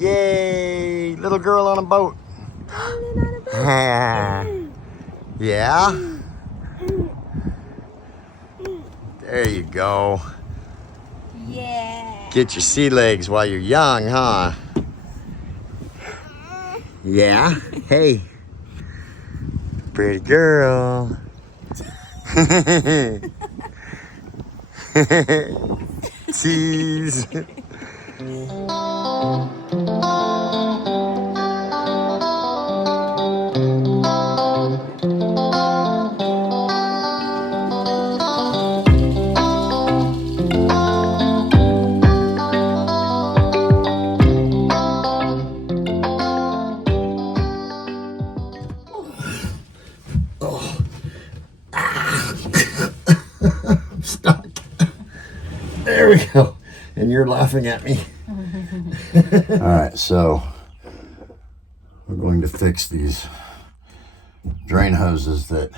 Yay! Little girl on a boat. Yeah? There you go. Yeah. Get your sea legs while you're young, huh? Yeah? Hey. Pretty girl. Tease. Stuck. There we go. And you're laughing at me. All right, so we're going to fix these drain hoses the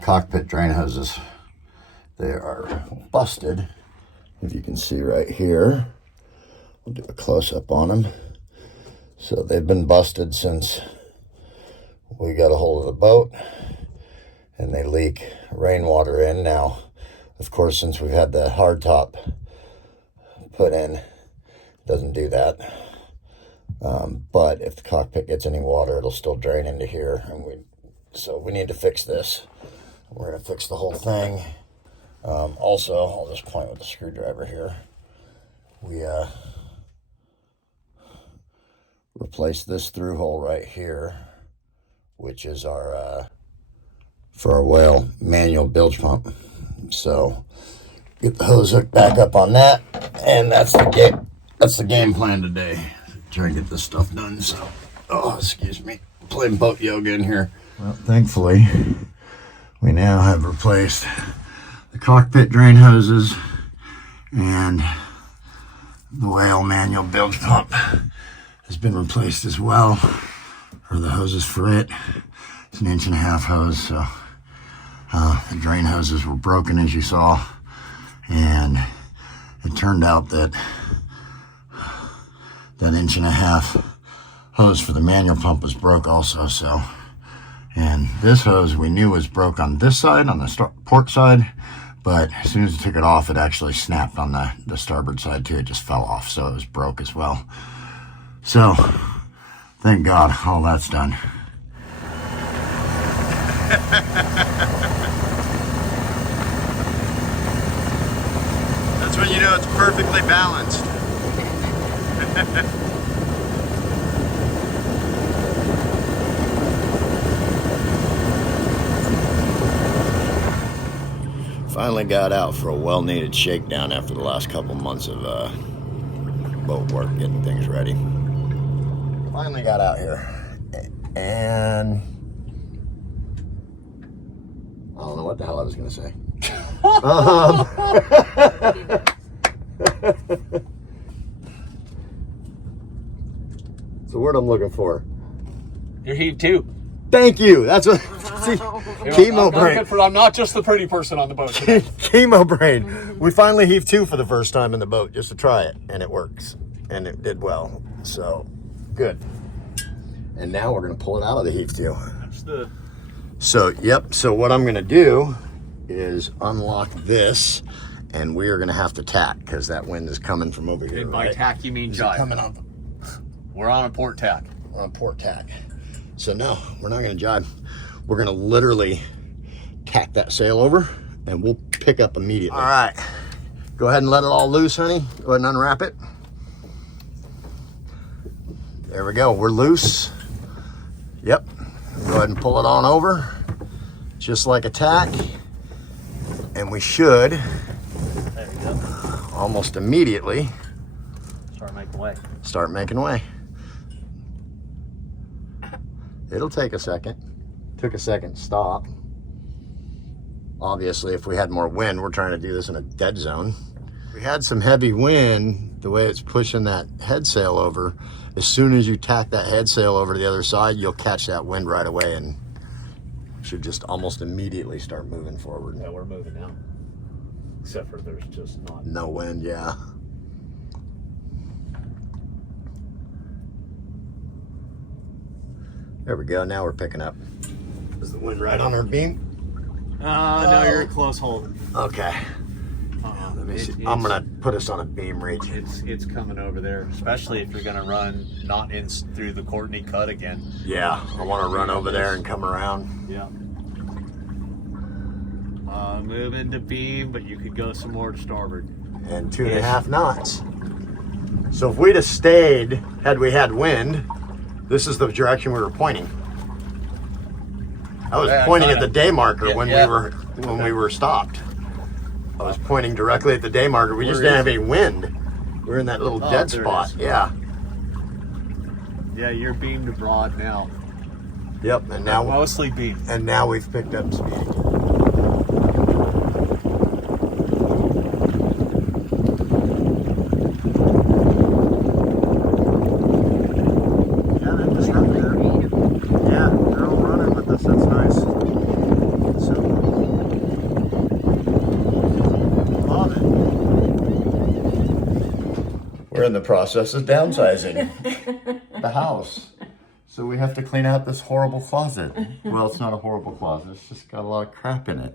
cockpit drain hoses. They are busted. If you can see right here, we'll do a close-up on them. So they've been busted since we got a hold of the boat, and they leak rainwater in now. Of course, since we've had the hard top put in, it doesn't do that. But if the cockpit gets any water, it'll still drain into here. So we need to fix this. We're gonna fix the whole thing. Also, I'll just point with the screwdriver here. We replaced this through hole right here, which is our for our whale manual bilge pump. So get the hose hook back up on that, and that's the game plan today. Try and get this stuff done. So, oh, excuse me, playing boat yoga in here. Well, thankfully, we now have replaced the cockpit drain hoses and the whale manual bilge pump has been replaced as well, or the hoses for it. It's an 1.5-inch hose, so the drain hoses were broken, as you saw, and it turned out that 1.5-inch hose for the manual pump was broke also. So, and this hose we knew was broke on this side, on the port side, but as soon as I took it off, it actually snapped on the starboard side too. It just fell off, so it was broke as well. So, thank God all that's done. That's when you know it's perfectly balanced. Finally got out for a well-needed shakedown after the last couple months of boat work, getting things ready. Finally got out here, and I don't know what the hell I was going to say. It's the word I'm looking for. You're heaved too. Thank you. That's what. See, chemo brain. I'm not just the pretty person on the boat. Chemo brain. We finally heaved 2 for the first time in the boat just to try it, and it works, and it did well. So good. And now we're going to pull it out of the heave 2. So yep. So what I'm going to do is unlock this, and we are going to have to tack because that wind is coming from over here. And by tack you mean jibe. Coming up. We're on a port tack. We're on port tack. So no, we're not going to jibe. We're going to literally tack that sail over, and we'll pick up immediately. All right. Go ahead and let it all loose, honey. Go ahead and unwrap it. There we go. We're loose. Yep. Go ahead and pull it on over, just like a tack. And we should, There you go. Almost immediately, Start making way. It'll take a second. Took a second to stop. Obviously, if we had more wind, we're trying to do this in a dead zone. We had some heavy wind, the way it's pushing that head sail over. As soon as you tack that head sail over to the other side, you'll catch that wind right away and should just almost immediately start moving forward. Yeah, we're moving now. Except for there's just not. No wind, yeah. There we go. Now we're picking up. Is the wind right on our beam? No, you're a close hold. Okay. Let me see. I'm gonna put us on a beam reach. It's coming over there, especially if you're gonna run not in through the Courtney cut again. Yeah, I want to run over there and come around. Yeah. Move into beam, but you could go some more to starboard. And 2.5 knots. So if we'd have stayed, had we had wind, this is the direction we were pointing. I was pointing at the day marker when we were stopped. I was pointing directly at the day marker. We just didn't have any wind. We were in that little dead spot. Yeah. Yeah, you're beamed abroad now. Yep. And now mostly beam. And now we've picked up speed again. We're in the process of downsizing the house. So we have to clean out this horrible closet. Well, it's not a horrible closet. It's just got a lot of crap in it.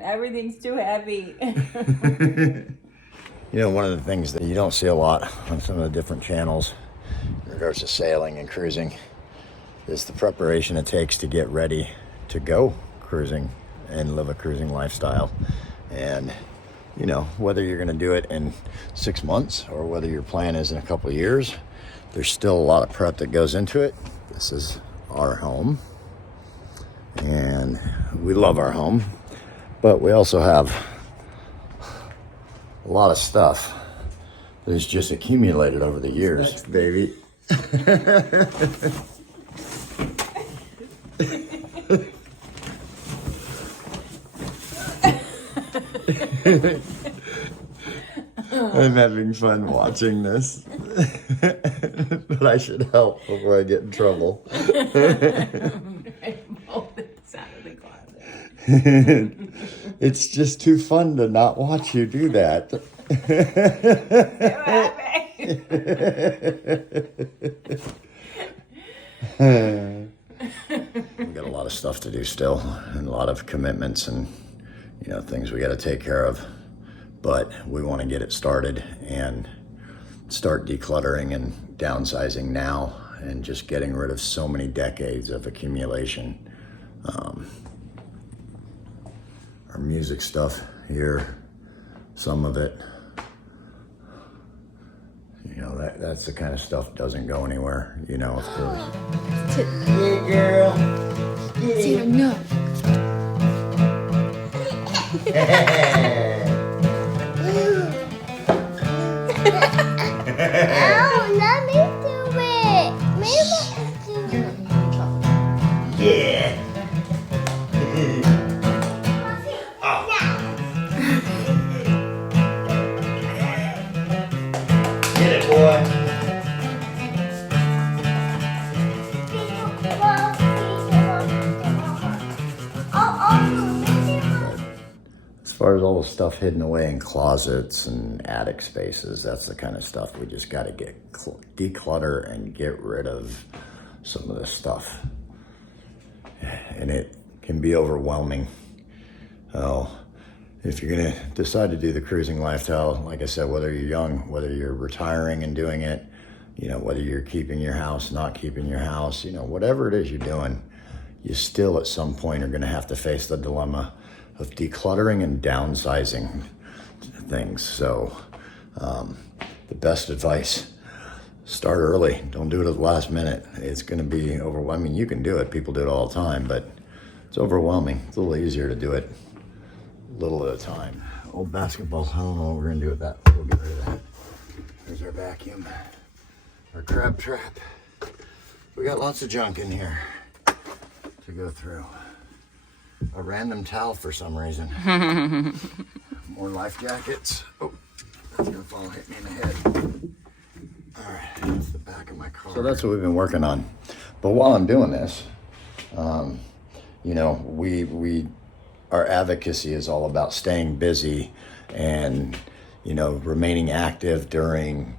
Everything's too heavy. You know, one of the things that you don't see a lot on some of the different channels in regards to sailing and cruising is the preparation it takes to get ready to go cruising and live a cruising lifestyle. And you know, whether you're going to do it in 6 months or whether your plan is in a couple of years, there's still a lot of prep that goes into it. This is our home, and we love our home, but we also have a lot of stuff that has just accumulated over the years, baby. I'm having fun watching this, but I should help before I get in trouble. It's just too fun to not watch you do that. We've got a lot of stuff to do still, and a lot of commitments and things we got to take care of. But we want to get it started and start decluttering and downsizing now and just getting rid of so many decades of accumulation. Our music stuff here, some of it, that's the kind of stuff doesn't go anywhere, of course. Hey, girl. Tina, no. Oh, let me do it. Maybe Yeah. Get it, boy. As far as all the stuff hidden away in closets and attic spaces, that's the kind of stuff we just got to get declutter and get rid of some of this stuff. And it can be overwhelming. Oh, if you're gonna decide to do the cruising lifestyle, like I said, whether you're young, whether you're retiring and doing it, whether you're keeping your house, not keeping your house, whatever it is you're doing, you still at some point are gonna have to face the dilemma of decluttering and downsizing things. So the best advice, start early. Don't do it at the last minute. It's gonna be overwhelming. I mean, you can do it, people do it all the time, but it's overwhelming. It's a little easier to do it a little at a time. Old basketball, I don't know what we're gonna do with that. We'll get rid of that. There's our vacuum, our crab trap. We got lots of junk in here to go through. A random towel for some reason. More life jackets. Oh, that's gonna fall and hit me in the head. All right, that's the back of my car. So that's what we've been working on. But while I'm doing this, our advocacy is all about staying busy and, remaining active during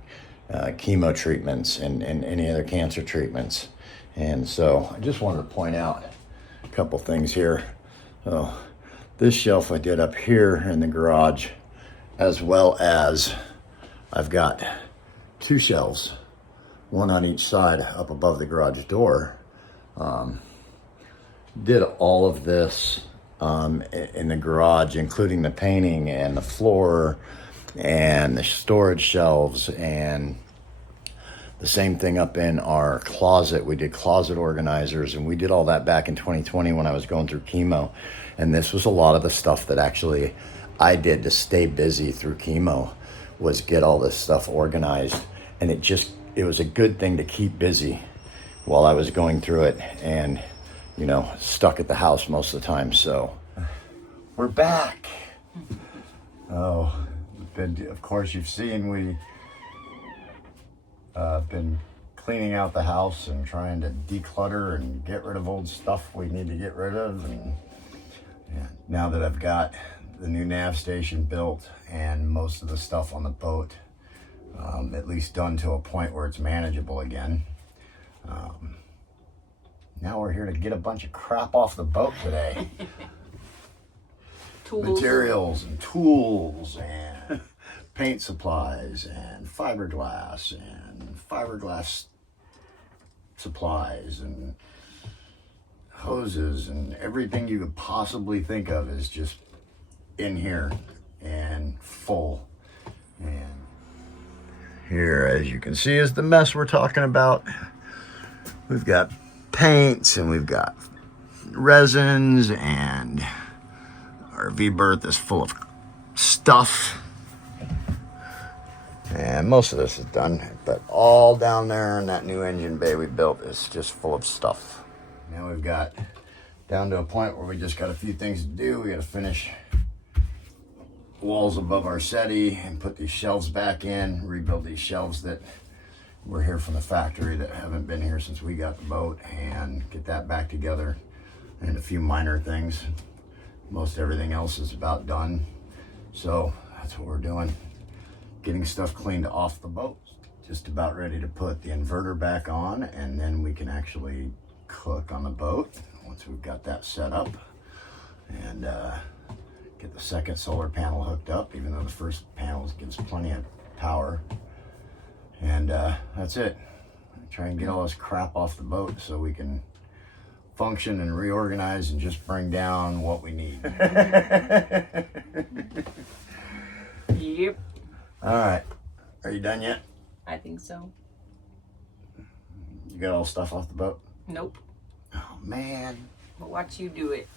chemo treatments and any other cancer treatments. And so I just wanted to point out a couple things here. So this shelf I did up here in the garage, as well as I've got 2 shelves, one on each side up above the garage door. Did all of this in the garage, including the painting and the floor and the storage shelves, and the same thing up in our closet. We did closet organizers, and we did all that back in 2020 when I was going through chemo. And this was a lot of the stuff that actually I did to stay busy through chemo, was get all this stuff organized. And it was a good thing to keep busy while I was going through it, and, you know, stuck at the house most of the time. So we're back. Oh, of course you've seen we been cleaning out the house and trying to declutter and get rid of old stuff we need to get rid of. And now that I've got the new nav station built and most of the stuff on the boat at least done to a point where it's manageable again, now we're here to get a bunch of crap off the boat today. Materials and tools and paint supplies and fiberglass supplies and hoses, and everything you could possibly think of is just in here and full. And here, as you can see, is the mess we're talking about. We've got paints and we've got resins, and our V-berth is full of stuff. And most of this is done, but all down there in that new engine bay we built is just full of stuff. Now we've got down to a point where we just got a few things to do. We got to finish walls above our settee and put these shelves back in, rebuild these shelves that were here from the factory that haven't been here since we got the boat, and get that back together, and a few minor things. Most everything else is about done. So that's what we're doing. Getting stuff cleaned off the boat. Just about ready to put the inverter back on, and then we can actually cook on the boat once we've got that set up, and get the second solar panel hooked up, even though the first panel gives plenty of power. And that's it. Try and get all this crap off the boat so we can function and reorganize and just bring down what we need. Yep. All right. Are you done yet? I think so. You got all the stuff off the boat? Nope. Oh, man. But watch you do it.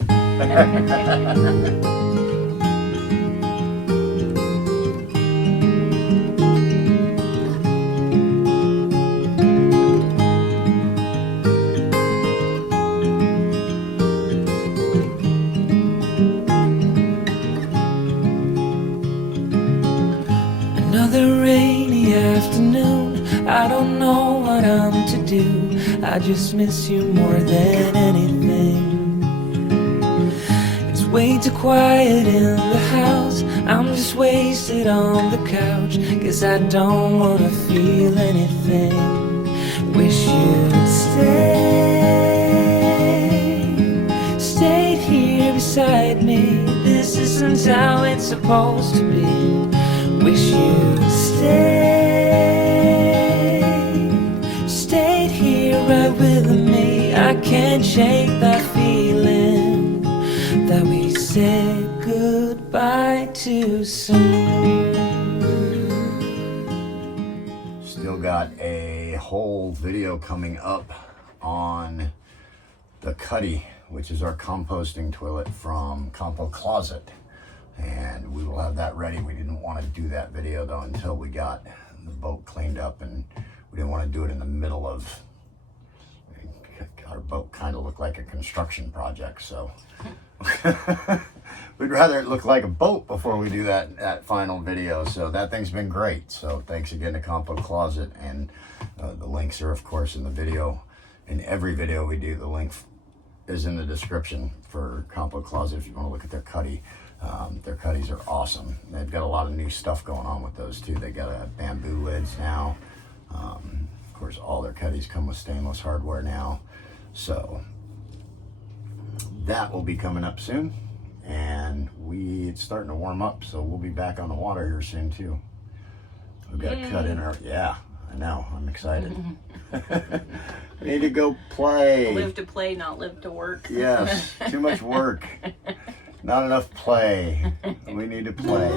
Another rainy afternoon, I don't know what I'm to do. I just miss you more than anything. It's way too quiet in the house, I'm just wasted on the couch, 'cause I don't wanna feel anything. Wish you'd stayed here beside me. This isn't how it's supposed to be. Wish you'd stayed here right with me. I can't shake that feeling that we said goodbye too soon. Still got a whole video coming up on the Cuddy, which is our composting toilet from Compo Closet. And we will have that ready. We didn't want to do that video though until we got the boat cleaned up, and we didn't want to do it in the middle of, our boat kind of looked like a construction project, so we'd rather it look like a boat before we do that final video. So that thing's been great. So thanks again to Compo Closet, and the links are of course in the video. In every video we do, the link is in the description for Compo Closet if you want to look at their Cuddy. Their Cuddies are awesome. They've got a lot of new stuff going on with those too. They got bamboo lids now. Of course, all their Cuddys come with stainless hardware now. So that will be coming up soon. And it's starting to warm up, so we'll be back on the water here soon too. We've got to cut in our, yeah, I know, I'm excited. We need to go play. Live to play, not live to work. Yes, too much work. Not enough play. We need to play.